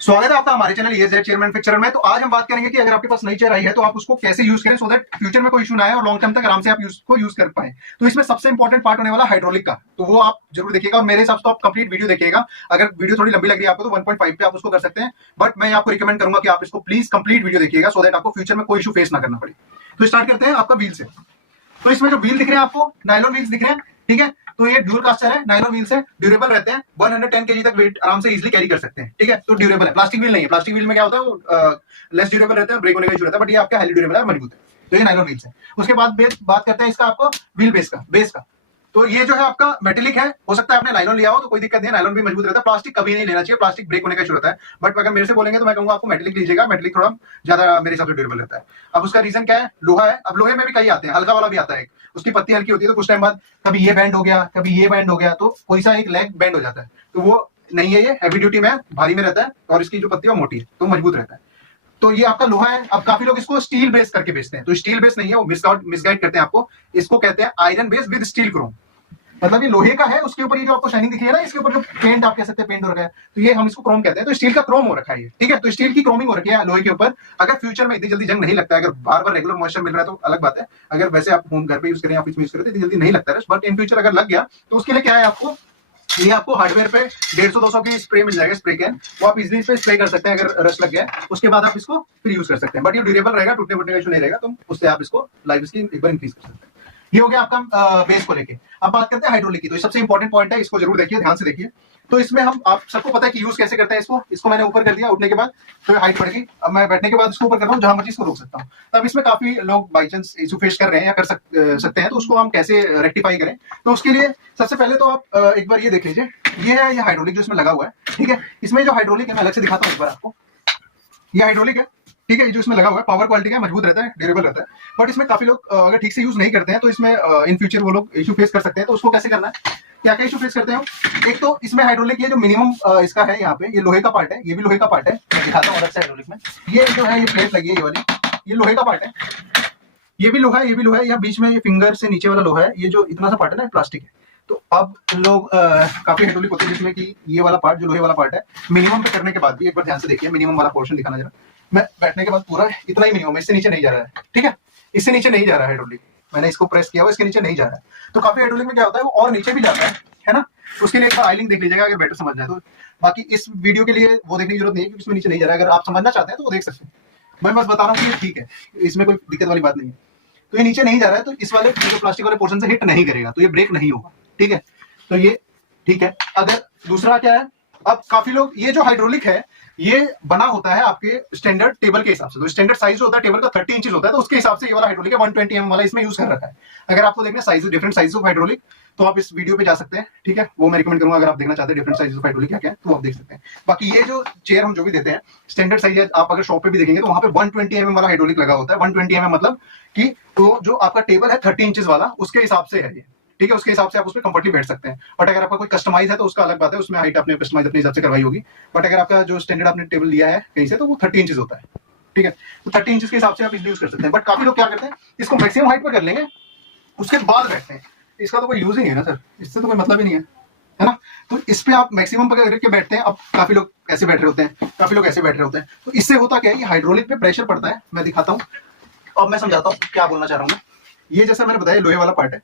स्वागत है आपका हमारे चैनल ये जेड चेयर मैन्युफैक्चरर में। तो आज हम बात करेंगे कि अगर आपके पास नई चेयर आई है तो आप उसको कैसे यूज करें सो दैट फ्यूचर में कोई इशू ना आए और लॉन्ग टर्म तक आराम से आप उसको यूज कर पाए। तो इसमें सबसे इंपॉर्टेंट पार्ट होने वाला हाइड्रोलिक का, तो वो आप जरूर देखिएगा और मेरे हिसाब से तो आप कंप्लीट वीडियो देखिएगा। अगर वीडियो थोड़ी लंबी लग रही है आपको तो 1.5 पे आप उसको कर सकते हैं, बट मैं आपको रिकमेंड करूंगा कि आप इसको प्लीज कंप्लीट वीडियो देखिएगा सो दैट आपको फ्यूचर में कोई इशू फेस ना करना पड़े। तो स्टार्ट करते हैं आपका व्हील से। तो इसमें जो व्हील दिख रहे हैं आपको नायलॉन व्हील्स दिख रहे हैं, ठीक है। तो ये ड्यूल कास्टर है, नायलॉन व्हील्स है, ड्यूरेबल रहते हैं, 110 केजी तक वेट आराम से इजीली कैरी कर सकते हैं, ठीक है। तो ड्यूरेबल है, प्लास्टिक व्हील नहीं है। प्लास्टिक व्हील में क्या होता है वो लेस ड्यूरेबल रहता है, ब्रेक होने का इशू रहता है, बट ये आपका हाईली ड्यूरेबल है, मजबूत है। तो ये नायलॉन व्हील्स है। उसके बाद बात करते हैं इसका आपको व्हील बेस का। तो ये जो है आपका मेटेलिक है, हो सकता है आपने नायलॉन लिया हो तो कोई दिक्कत नहीं है, नायलॉन भी मजबूत रहता है। प्लास्टिक कभी नहीं लेना चाहिए, प्लास्टिक ब्रेक होने का इशू रहता है। बट अगर मेरे से बोलेंगे तो मैं कहूंगा आपको मेटेलिक लीजिएगा, मेटेलिक थोड़ा ज्यादा मेरे हिसाब से ड्यूरेबल रहता है। अब उसका रीजन क्या है, लोहा है। अब लोहे में भी कई आते हैं, हल्का वाला भी आता है, उसकी पत्ती हल्की होती है तो कुछ टाइम बाद कभी ये बैंड हो गया, कभी ये बैंड हो गया, तो कोई सा एक लेग बैंड हो जाता है, तो वो नहीं है। ये हैवी ड्यूटी में भारी में रहता है और इसकी जो पत्ती है वो मोटी है तो मजबूत रहता है। तो ये आपका लोहा है। अब काफी लोग इसको स्टील बेस करके बेचते हैं, तो स्टील बेस नहीं है, वो मिसगाइड करते हैं आपको। इसको कहते हैं iron base with steel Chrome. मतलब ये लोहे का है, उसके ऊपर ये जो आपको शाइनिंग दिख रही है ना, इसके ऊपर जो पेंट आप कह सकते हैं पेंट हो रखा है, तो ये हम इसको क्रोम कहते हैं। तो स्टील का क्रोम हो रखा है ये, ठीक है। तो स्टील की क्रोमिंग हो रखी है लोहे के ऊपर। अगर फ्यूचर में इतनी जल्दी जंग नहीं लगता है, अगर बार बार रेगुलर मॉइस्चर मिल रहा है तो अलग बात है। अगर वैसे आप होम घर पे यूज करें, ऑफिस में यूज करें तो इतनी जल्दी नहीं लगता है, बट इन फ्यूचर अगर लग गया तो उसके लिए क्या है आपको, ये आपको हार्डवेयर पे 150-200 की स्प्रे मिल जाएगा, स्प्रे कैन, वो आप इजीली इस पे स्प्रे कर सकते हैं अगर रस्ट लग गया है। उसके बाद आप इसको फिर यूज कर सकते हैं, बट ये ड्यूरेबल रहेगा, टूटने फूटने का इशू नहीं रहेगा, तो उससे आप इसको लाइफ इसकी एक बार इंक्रीज कर सकते हैं। ये हो गया आपका बेस को लेके। अब बात करते हैं हाइड्रोलिक की। तो सबसे इंपॉर्टेंट पॉइंट है, इसको जरूर देखिए, ध्यान से देखिए। तो इसमें हम आप सबको पता है कि यूज कैसे करते हैं इसको मैंने ऊपर कर दिया उठने के बाद, तो हाइट बढ़ गई। अब मैं बैठने के बाद इसको ऊपर कर रहा हूँ, जहां मर्जी इसको रोक सकता हूँ। तब इसमें काफी लोग बाई चांस इशू फेस कर रहे हैं या कर सकते हैं, तो उसको हम कैसे रेक्टिफाई करें। तो उसके लिए सबसे पहले तो आप एक बार ये देख लीजिए, ये है ये हाइड्रोलिक जो इसमें लगा हुआ है, ठीक है। इसमें जो हाइड्रोलिक है मैं अलग से दिखाता हूँ एक बार आपको। ये हाइड्रोलिक है, ठीक है। ये जो इसमें लगा हुआ है पावर क्वालिटी का, मजबूत रहता है, ड्यूरेबल रहता है। बट इसमें काफी लोग अगर ठीक से यूज नहीं करते हैं तो इसमें इन फ्यूचर वो लोग इशू फेस कर सकते हैं। तो उसको कैसे करना है, क्या क्या इशू फेस करते हैं। एक तो इसमें हाइड्रोलिक ये जो मिनिमम इसका है, यहाँ पे ये लोहे का पार्ट है, ये भी लोहे का पार्ट है। मैं दिखाता हूँ अलग से हाइड्रोलिक में। ये जो है ये प्लेट लगी है ये वाली, ये लोहे का पार्ट है। ये भी लोहा है, ये भी लोहा है। यहाँ बीच में ये फिंगर से नीचे वाला लोहा है, ये जो इतना सा पार्ट है ना प्लास्टिक है। तो अब लोग काफी हाइड्रोलिक होते हैं जिसमें कि ये वाला पार्ट जो लोहे वाला पार्ट है, मिनिमम पे करने के बाद भी एक बार ध्यान से देखिए, मिनिमम वाला पोर्शन दिखाना जरा। मैं बैठने के बाद पूरा इतना ही मिनिमम है, इससे नीचे नहीं जा रहा है, ठीक है। इससे नीचे नहीं जा रहा है हाइड्रोलिक, मैंने इसको प्रेस किया हुआ, इसके नीचे नहीं जा रहा है। तो काफी हाइड्रोलिक में क्या होता है वो और नीचे भी जाता है ना। तो उसके लिए एक बार आइलिंग देख लीजिएगा अगर बेटर समझना है तो। बाकी इस वीडियो के लिए वो देखने की जरूरत नहीं है क्योंकि इसमें नीचे नहीं जा रहा है। अगर आप समझना चाहते हैं तो वो देख सकते हैं, मैं बस बता रहा हूँ कि ये ठीक है, इसमें कोई दिक्कत वाली बात नहीं है। तो ये नीचे नहीं जा रहा है, तो इस वाले जो प्लास्टिक वाले पोर्शन से हिट नहीं करेगा, तो ये ब्रेक नहीं होगा, ठीक है। तो ये ठीक है। अगर दूसरा क्या है, अब काफी लोग ये जो हाइड्रोलिक है ये बना होता है आपके स्टैंडर्ड टेबल के हिसाब से। तो स्टैंडर्ड साइज जो होता है टेबल का 30 इंच होता है, तो उसके हिसाब से ये वाला हाइड्रोलिक है 120 mm वाला इसमें यूज कर रखा है। अगर आपको देखना size different size of hydraulic तो आप इस वीडियो पे जा सकते हैं, ठीक है। वो मैं रिकमेंड करूंगा, अगर आप देखना चाहते हैं डिफरेंट साइज ऑफ हाइड्रोलिक क्या क्या है तो आप देख सकते हैं। बाकी ये जो चेयर हम जो भी देते हैं स्टैंडर्ड साइज है, आप अगर शॉप पे भी देखेंगे तो वहां पे 120 mm वाला हाइड्रोलिक लगा होता है। 120 mm मतलब कि तो जो आपका टेबल है 30 इंचेस वाला, उसके हिसाब से है ये, ठीक है। उसके हिसाब से आप उसमें कंफर्टेबली बैठ सकते हैं। बट अगर आपका कोई कस्टमाइज है तो उसका अलग बात है, उसमें हाइट आपने कस्टमाइज अपने हिसाब से करवाई होगी। बट अगर आपका जो स्टैंडर्ड आपने टेबल लिया है कहीं से तो वो 30 इंचेस होता है, ठीक है। तो 30 इंचेस के हिसाब से आप यूज कर सकते हैं। बट काफी लोग क्या करते हैं, इसको मैक्सिमम हाइट पर कर लेंगे, उसके बाद बैठते हैं। इसका तो कोई यूज ही नहीं है ना सर, इससे तो कोई मतलब ही नहीं है ना। तो इस पे आप मैक्सिमम पर करके बैठते हैं। अब काफी लोग ऐसे बैठ रहे होते हैं, काफी लोग ऐसे बैठ रहे होते हैं। तो इससे होता क्या है कि हाइड्रोलिक पे प्रेशर पड़ता है। मैं दिखाता हूँ और मैं समझाता हूँ क्या बोलना चाह रहा हूँ। ये जैसा मैंने बताया लोहे वाला पार्ट है,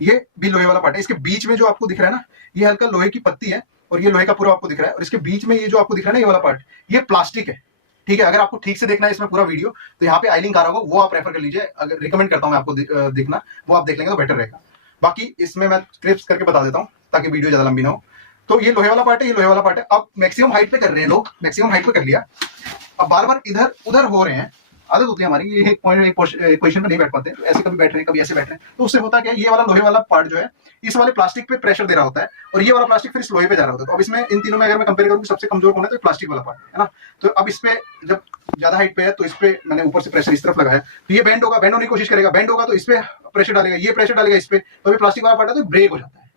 ये भी लोहे वाला पार्ट है। इसके बीच में जो आपको दिख रहा है ना, ये हल्का लोहे की पत्ती है और ये लोहे का पूरा आपको दिख रहा है। और इसके बीच में ये जो आपको दिख रहा है ना, ये वाला पार्ट, ये प्लास्टिक है, ठीक है। अगर आपको ठीक से देखना है इसमें पूरा वीडियो तो यहाँ पे आइलिंग आ रहा होगा, वो आप रेफर कर लीजिए। अगर रिकमेंड करता हूँ मैं आपको देखना, वो आप देख लेंगे तो बेटर रहेगा। बाकी इसमें मैं क्लिप्स करके बता देता हूँ ताकि वीडियो ज्यादा लंबी ना हो। तो ये लोहे वाला पार्ट है, ये लोहे वाला पार्ट है। अब मैक्सिमम हाइट पे कर रहे हैं लोग, मैक्सिमम हाइट पे कर लिया। अब बार बार इधर उधर हो रहे हैं, आदत होती है हमारी, ये एक पॉइंट एक पोजीशन पे नहीं बैठ पाते, तो ऐसे कभी बैठ रहे हैं कभी ऐसे बैठ रहे हैं। तो उससे होता क्या है, ये वाला लोहे वाला पार्ट जो है इस वाले प्लास्टिक पे प्रेशर दे रहा होता है और ये वाला प्लास्टिक फिर इस लोहे पे जा रहा होता है। तो अब इसमें इन तीनों में अगर मैं कंपेयर करूँ सबसे कमजोर कौन है, तो प्लास्टिक वाला पार्ट है ना। तो अब इस पे जब ज्यादा हाइट पे है तो इस पे मैंने ऊपर से प्रेशर इस तरफ लगाया, तो ये बेंड होगा, बेंड होने की कोशिश करेगा, बेंड होगा तो इस पे प्रेशर डालेगा, ये प्रेशर डालेगा इस पे, तो अभी प्लास्टिक वाला पार्ट है तो ब्रेक हो जाता है,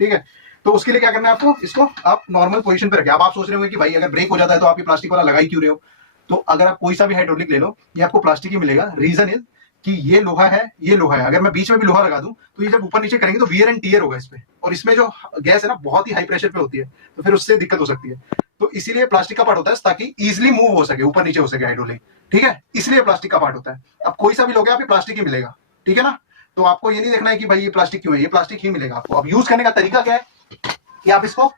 ठीक है। तो उसके लिए क्या करना है आपको, इसको आप नॉर्मल पोजीशन पे रखें। अब आप सोच रहे होंगे कि भाई अगर ब्रेक हो जाता है तो आप ये प्लास्टिक वाला लगा ही क्यों रहे हो। तो अगर आप कोई सा भी हाइड्रोलिक ले लो, ये आपको प्लास्टिक ही मिलेगा। रीजन इज कि ये लोहा है, ये लोहा है। अगर मैं बीच में भी लोहा लगा दूं तो ये जब ऊपर नीचे करेंगे तो वियर एंड टियर होगा इस पे, और इसमें जो गैस है ना बहुत ही हाई प्रेशर पे होती है, तो फिर उससे दिक्कत हो सकती है। तो इसीलिए प्लास्टिक का पार्ट होता है ताकि इजिली मूव हो सके, ऊपर नीचे हो सके हाइड्रोलिक, ठीक है, इसलिए प्लास्टिक का पार्ट होता है। अब कोई सा भी लोगे आप, ये प्लास्टिक ही मिलेगा, ठीक है ना। तो आपको ये नहीं देखना है कि भाई ये प्लास्टिक क्यों है, ये प्लास्टिक ही मिलेगा आपको। अब यूज करने का तरीका क्या है कि आप इसको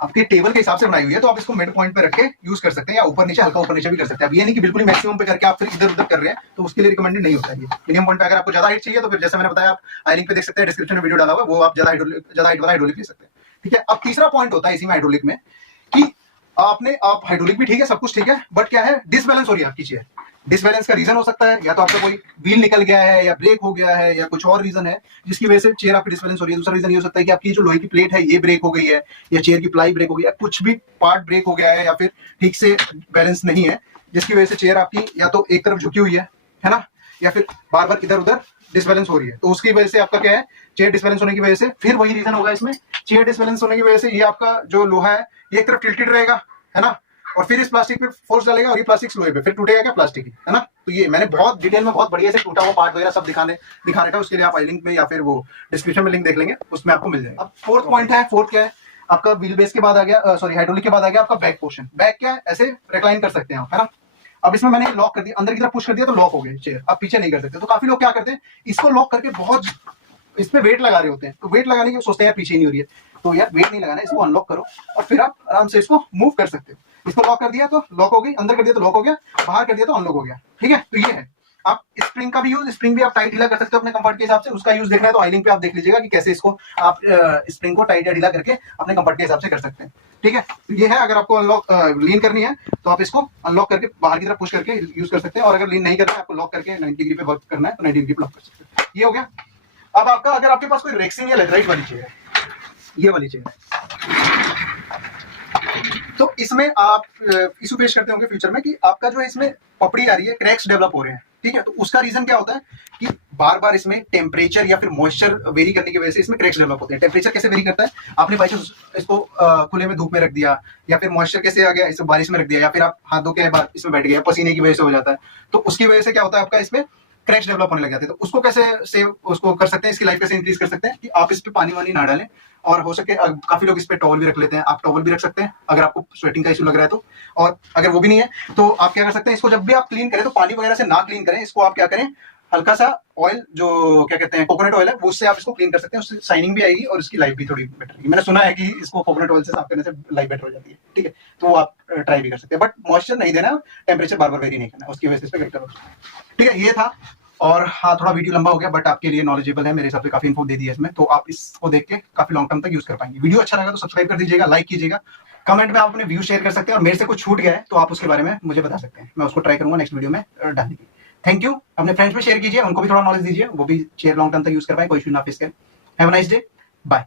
आपके टेबल के हिसाब से बनाई हुई है, तो आप इसको मिड पॉइंट पे रख के यूज कर सकते हैं, या ऊपर नीचे, हल्का ऊपर नीचे भी कर सकते हैं। अब ये नहीं कि बिल्कुल मैक्सिमम पे करके आप फिर इधर उधर कर रहे हैं, तो उसके लिए रिकमेंडेड नहीं होता है। मिनिमम पॉइंट पे अगर आपको ज्यादा हाइट चाहिए तो फिर जैसे मैंने बताया, आप आई लिंक पे देख सकते हैं, डिस्क्रिप्शन में वीडियो डाला हुआ है, वो आप ज्यादा हाइट वाला हाइड्रोलिक ले सकते हैं, ठीक है। अब तीसरा पॉइंट होता है इसी में हाइड्रोलिक में कि आप हाइड्रोलिक भी ठीक है, सब कुछ ठीक है, बट क्या है, डिसबैलेंस हो रही है आपकी चेयर। डिसबैलेंस का रीजन हो सकता है या तो आपका कोई व्हील निकल गया है, या ब्रेक हो गया है, या कुछ और रीजन है जिसकी वजह से चेयर आपकी डिसबैलेंस हो रही है। दूसरा रीजन ये हो सकता है कि आपकी जो लोहे की प्लेट है ये ब्रेक हो गई है, या चेयर की प्लाई ब्रेक हो गई है, कुछ भी पार्ट ब्रेक हो गया है, या फिर ठीक से बैलेंस नहीं है, जिसकी वजह से चेयर आपकी या तो एक तरफ झुकी हुई है ना, या फिर बार बार इधर उधर डिसबैलेंस हो रही है। तो उसकी वजह से आपका क्या है, चेयर डिसबैलेंस होने की वजह से फिर वही रीजन होगा इसमें, चेयर डिसबैलेंस होने की वजह से ये आपका जो लोहा है ये एक तरफ टिल्टेड रहेगा, है ना, और फिर इस प्लास्टिक पे फोर्स डालेगा और ये प्लास्टिक लोहे पे, फिर टूटेगा क्या, प्लास्टिक ही, है ना। तो ये मैंने बहुत डिटेल में बहुत बढ़िया से टूटा हुआ पार्ट वगैरह सब दिखा रखा है, उसके लिए आप आई लिंक में या फिर वो डिस्क्रिप्शन में लिंक देख लेंगे, उसमें आपको मिल जाएगा। अब फोर्थ पॉइंट है, फोर्थ क्या है आपका, व्हील बेस के बाद आ गया, सॉरी हाइड्रोलिक के बाद आ गया आपका बैक पोर्शन। बैक क्या है, ऐसे रिक्लाइन कर सकते हैं आप, है ना। अब इसमें मैंने लॉक कर दिया, अंदर की तरफ पुश कर दिया तो लॉक हो गए चेयर, अब पीछे नहीं कर सकते। तो काफी लोग क्या करते हैं, इसको लॉक करके बहुत इसमें वेट लगा रहे होते हैं, तो वेट लगाने की सोचते हैं यार पीछे नहीं हो रही है, तो यार वेट नहीं लगाना, इसको अनलॉक करो और फिर आप आराम से इसको मूव कर सकते हो। इसको लॉक कर दिया तो लॉक हो गई, अंदर कर दिया तो लॉक हो गया, बाहर कर दिया तो अनलॉक हो गया, ठीक है। तो ये है। आप स्प्रिंग का भी यूज, स्प्रिंग भी आप टाइट ढीला कर सकते हो अपने कंफर्ट के हिसाब से, उसका यूज देखना है तो आई लिंक पे आप देख लीजिएगा कि कैसे इसको आप स्प्रिंग को टाइट या ढीला करके अपने कंफर्ट के हिसाब से कर सकते हैं, ठीक है। तो ये है, अगर आपको अनलॉक लीन करनी है तो आप इसको अनलॉक करके बाहर की तरफ पुश करके यूज कर सकते हैं, और अगर लीन नहीं करना है, आपको लॉक करके 90 डिग्री पे वर्क करना है तो 90 डिग्री पे लॉक कर सकते हैं। ये हो गया। अब आपका, अगर आपके पास कोई रेक्सिन या लेटराइट वाली चेयर है, ये वाली चेयर है, तो इसमें आप इशू फेस करते होंगे फ्यूचर में कि आपका जो है इसमें पपड़ी आ रही है, क्रैक्स डेवलप हो रहे हैं, ठीक है। तो उसका रीजन क्या होता है कि बार बार इसमें टेम्परेचर या फिर मॉइस्चर वेरी करने की वजह से इसमें क्रैक्स डेवलप होते हैं। टेम्परेचर कैसे वेरी करता है, आपने बाई चांस इसको खुले में धूप में रख दिया, या फिर मॉइस्चर कैसे आ गया, इसको बारिश में रख दिया, या फिर आप हाथ धो के बाद इसमें बैठ गया, पसीने की वजह से हो जाता है, तो उसकी वजह से क्या होता है आपका इसमें क्रैक्स डेवलप होने लग जाते हैं। तो उसको कैसे सेव उसको कर सकते हैं, इसकी लाइफ कैसे इंक्रीज कर सकते हैं कि आप इस पे पानी वानी ना डालें, और हो सके काफी लोग इस पे टॉवल भी रख लेते हैं, आप टॉवल भी रख सकते हैं अगर आपको स्वेटिंग का इशू लग रहा है तो। और अगर वो भी नहीं है तो आप क्या कर सकते हैं, इसको जब भी आप क्लीन करें तो पानी वगैरह से ना क्लीन करें, इसको आप क्या करें, हल्का सा ऑयल, जो क्या कहते हैं कोकोनट ऑयल है, वो उससे आप इसको क्लीन कर सकते हैं, उससे शाइनिंग भी आएगी और इसकी लाइफ भी थोड़ी बेटर रहेगी। मैंने सुना है कि इसको कोकोनट ऑयल से साफ करने से लाइफ बेटर हो जाती है, ठीक है। तो वो आप ट्राई भी कर सकते हैं, बट मॉइस्चर नहीं देना, टेम्परेचर बार बार वेरी नहीं करना, उसकी वजह से इस पे बेटर हो सकता है, ठीक है। ये था, और हाँ थोड़ा वीडियो लंबा हो गया, बट आपके लिए नॉलेजेबल है, मेरे हिसाब से काफी इन्फो दे दी है इसमें, तो आप इसको देख के काफी लॉन्ग टर्म तक यूज कर पाएंगे। वीडियो अच्छा लगा तो सब्सक्राइब कर दीजिएगा, लाइक कीजिएगा, कमेंट में आप अपने व्यू शेयर कर सकते हैं, और मेरे से कुछ छूट गया है तो आप उसके बारे में मुझे बता सकते हैं, मैं उसको ट्राई करूंगा नेक्स्ट वीडियो में डालने की। Thank you. अपने फ्रेंड्स में शेयर कीजिए, उनको भी थोड़ा नॉलेज दीजिए, वो भी चेयर लॉन्ग टर्म तक यूज कर पाए, कोई इशू ना फेस करें। Have a nice day, bye.